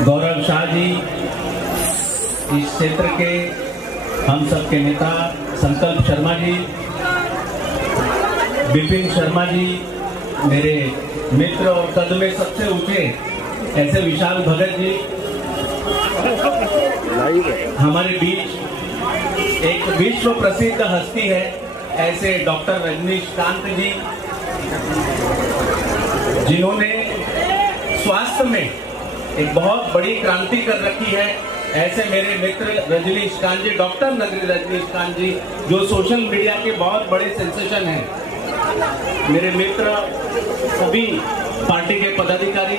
गौरव शाह जी, इस क्षेत्र के हम सब के नेता संकल्प शर्मा जी, विपिन शर्मा जी, मेरे मित्र और कद में सबसे ऊंचे ऐसे विशाल भगत जी, हमारे बीच एक विश्व प्रसिद्ध हस्ती है ऐसे डॉक्टर रजनीकांत जी, जिन्होंने स्वास्थ्य में एक बहुत बड़ी क्रांति कर रखी है। ऐसे मेरे मित्र रजनीकांत जी, डॉक्टर रजनीकांत जी, जो सोशल मीडिया के बहुत बड़े सेंसेशन हैं। मेरे मित्र सभी पार्टी के पदाधिकारी,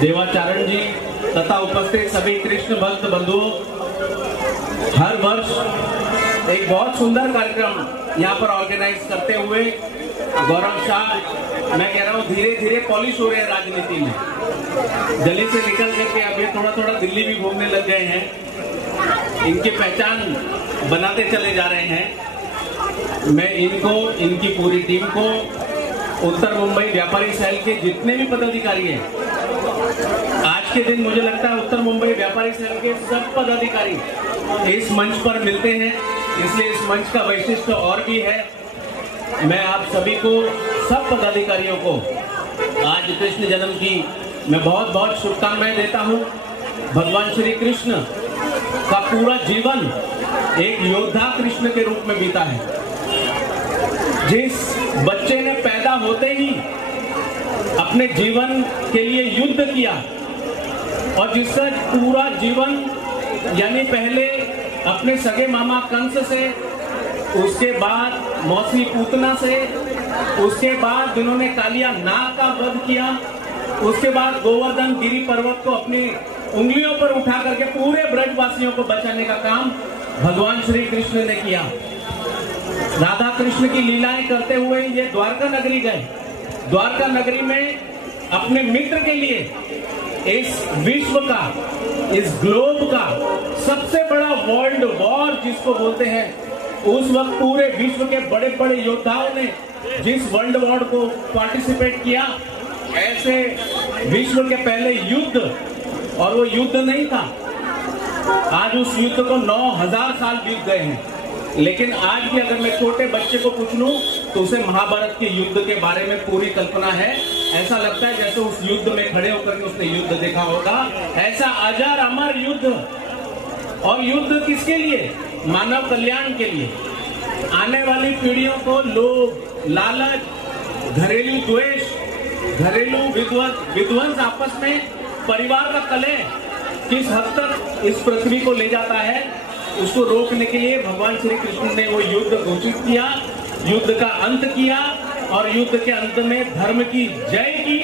देवाचारण जी तथा उपस्थित सभी कृष्ण भक्त बंधुओं, हर वर्ष एक बहुत सुंदर कार्यक्रम यहाँ पर ऑर्गेनाइज करते हुए गौरव शाह, मैं कह रहा हूँ धीरे धीरे पॉलिश हो रहे हैं राजनीति में, दिल्ली से निकल करके अभी थोड़ा थोड़ा दिल्ली भी घूमने लग गए हैं, इनकी पहचान बनाते चले जा रहे हैं। मैं इनको, इनकी पूरी टीम को, उत्तर मुंबई व्यापारी सेल के जितने भी पदाधिकारी हैं, आज के दिन मुझे लगता है उत्तर मुंबई व्यापारी सेल के सब पदाधिकारी इस मंच पर मिलते हैं, इसलिए इस मंच का वैशिष्ट्य और भी है। मैं आप सभी को, सब पदाधिकारियों को आज कृष्ण जन्म की मैं बहुत बहुत शुभकामनाएं देता हूं। भगवान श्री कृष्ण का पूरा जीवन एक योद्धा कृष्ण के रूप में बीता है। जिस बच्चे ने पैदा होते ही अपने जीवन के लिए युद्ध किया और जिसका पूरा जीवन, यानी पहले अपने सगे मामा कंस से, उसके बाद मौसी पूतना से, उसके बाद जिन्होंने कालिया नाग का वध किया, उसके बाद गोवर्धन गिरी पर्वत को अपनी उंगलियों पर उठा करके पूरे ब्रजवासियों को बचाने का काम भगवान श्री कृष्ण ने किया। राधा कृष्ण की लीलाएं करते हुए ये द्वारका नगरी गए। द्वारका नगरी में अपने मित्र के लिए इस विश्व का, इस ग्लोब का सबसे बड़ा वर्ल्ड वॉर जिसको बोलते हैं, उस वक्त पूरे विश्व के बड़े बड़े योद्धाओं ने जिस वर्ल्ड वॉर को पार्टिसिपेट किया, ऐसे विश्व के पहले युद्ध, और वो युद्ध नहीं था, आज उस युद्ध को 9000 साल बीत गए हैं। लेकिन आज भी अगर मैं छोटे बच्चे को पूछ लूं तो उसे महाभारत के युद्ध के बारे में पूरी कल्पना है। ऐसा लगता है जैसे उस युद्ध में खड़े होकर के उसने युद्ध देखा होगा। ऐसा अजर अमर युद्ध, और युद्ध किसके लिए? मानव कल्याण के लिए। आने वाली पीढ़ियों को लोभ, लालच, घरेलू द्वेष, घरेलू विध्वंस, आपस में परिवार का कलह किस हद तक इस पृथ्वी को ले जाता है, उसको रोकने के लिए भगवान श्री कृष्ण ने वो युद्ध घोषित किया, युद्ध का अंत किया, और युद्ध के अंत में धर्म की जय की,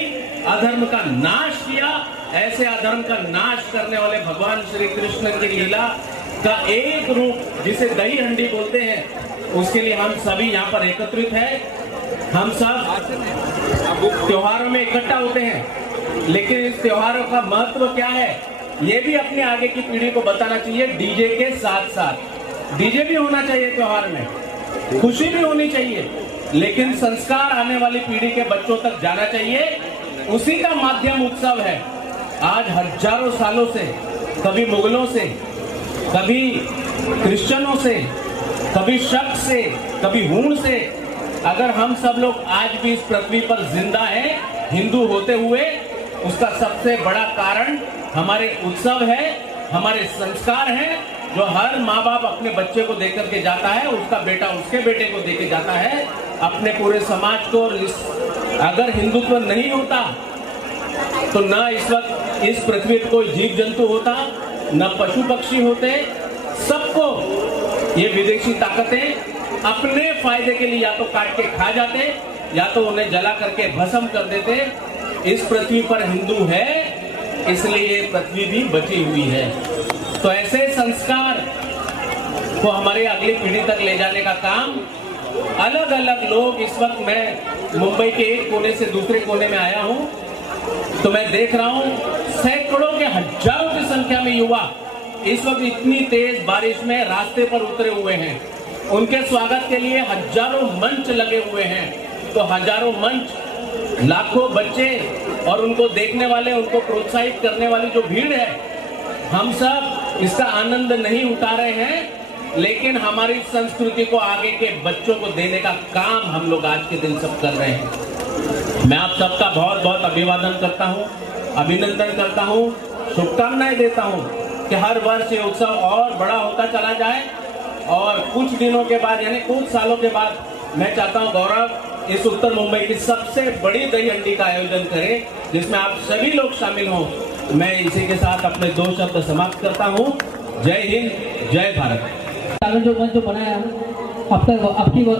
अधर्म का नाश किया। ऐसे अधर्म का नाश करने वाले भगवान श्री कृष्ण की लीला का एक रूप जिसे दही हंडी बोलते हैं, उसके लिए हम सभी यहाँ पर एकत्रित हैं। हम सब त्योहारों में इकट्ठा होते हैं, लेकिन इस त्योहारों का महत्व क्या है ये भी अपने आगे की पीढ़ी को बताना चाहिए। डीजे के साथ साथ डीजे भी होना चाहिए त्योहार में, खुशी भी होनी चाहिए, लेकिन संस्कार आने वाली पीढ़ी के बच्चों तक जाना चाहिए। उसी का माध्यम उत्सव है। आज हजारों सालों से, कभी मुगलों से, कभी क्रिश्चियनों से, कभी शक से, कभी हूण से, अगर हम सब लोग आज भी इस पृथ्वी पर जिंदा हैं हिंदू होते हुए, उसका सबसे बड़ा कारण हमारे उत्सव है, हमारे संस्कार हैं, जो हर माँ बाप अपने बच्चे को देकर के जाता है, उसका बेटा उसके बेटे को देके जाता है, अपने पूरे समाज को। अगर हिंदुत्व नहीं होता तो न इस वक्त इस पृथ्वी पर कोई जीव जंतु होता, न पशु पक्षी होते। सबको ये विदेशी ताकतें अपने फायदे के लिए या तो काट के खा जाते, या तो उन्हें जला करके भस्म कर देते। इस पृथ्वी पर हिंदू है, इसलिए पृथ्वी भी बची हुई है। तो ऐसे संस्कार को हमारे अगली पीढ़ी तक ले जाने का काम अलग अलग लोग, इस वक्त मैं मुंबई के एक कोने से दूसरे कोने में आया हूं, तो मैं देख रहा हूं सैकड़ों के, हजारों की संख्या में युवा इस वक्त इतनी तेज बारिश में रास्ते पर उतरे हुए हैं। उनके स्वागत के लिए हजारों मंच लगे हुए हैं। तो हजारों मंच, लाखों बच्चे और उनको देखने वाले, उनको प्रोत्साहित करने वाली जो भीड़ है, हम सब इसका आनंद नहीं उठा रहे हैं, लेकिन हमारी संस्कृति को आगे के बच्चों को देने का काम हम लोग आज के दिन सब कर रहे हैं। मैं आप सबका बहुत बहुत अभिवादन करता हूं, अभिनंदन करता हूं, शुभकामनाएं देता हूं कि हर वर्ष ये उत्सव और बड़ा होता चला जाए और कुछ दिनों के बाद यानी कुछ सालों के बाद मैं चाहता हूं गौरव इस उत्तर मुंबई की सबसे बड़ी दही हंडी का आयोजन करे जिसमें आप सभी लोग शामिल हों। मैं इसी के साथ अपने 2 शब्द समाप्त करता हूं। जय हिंद, जय भारत। जो मंच बनाया आपकी जो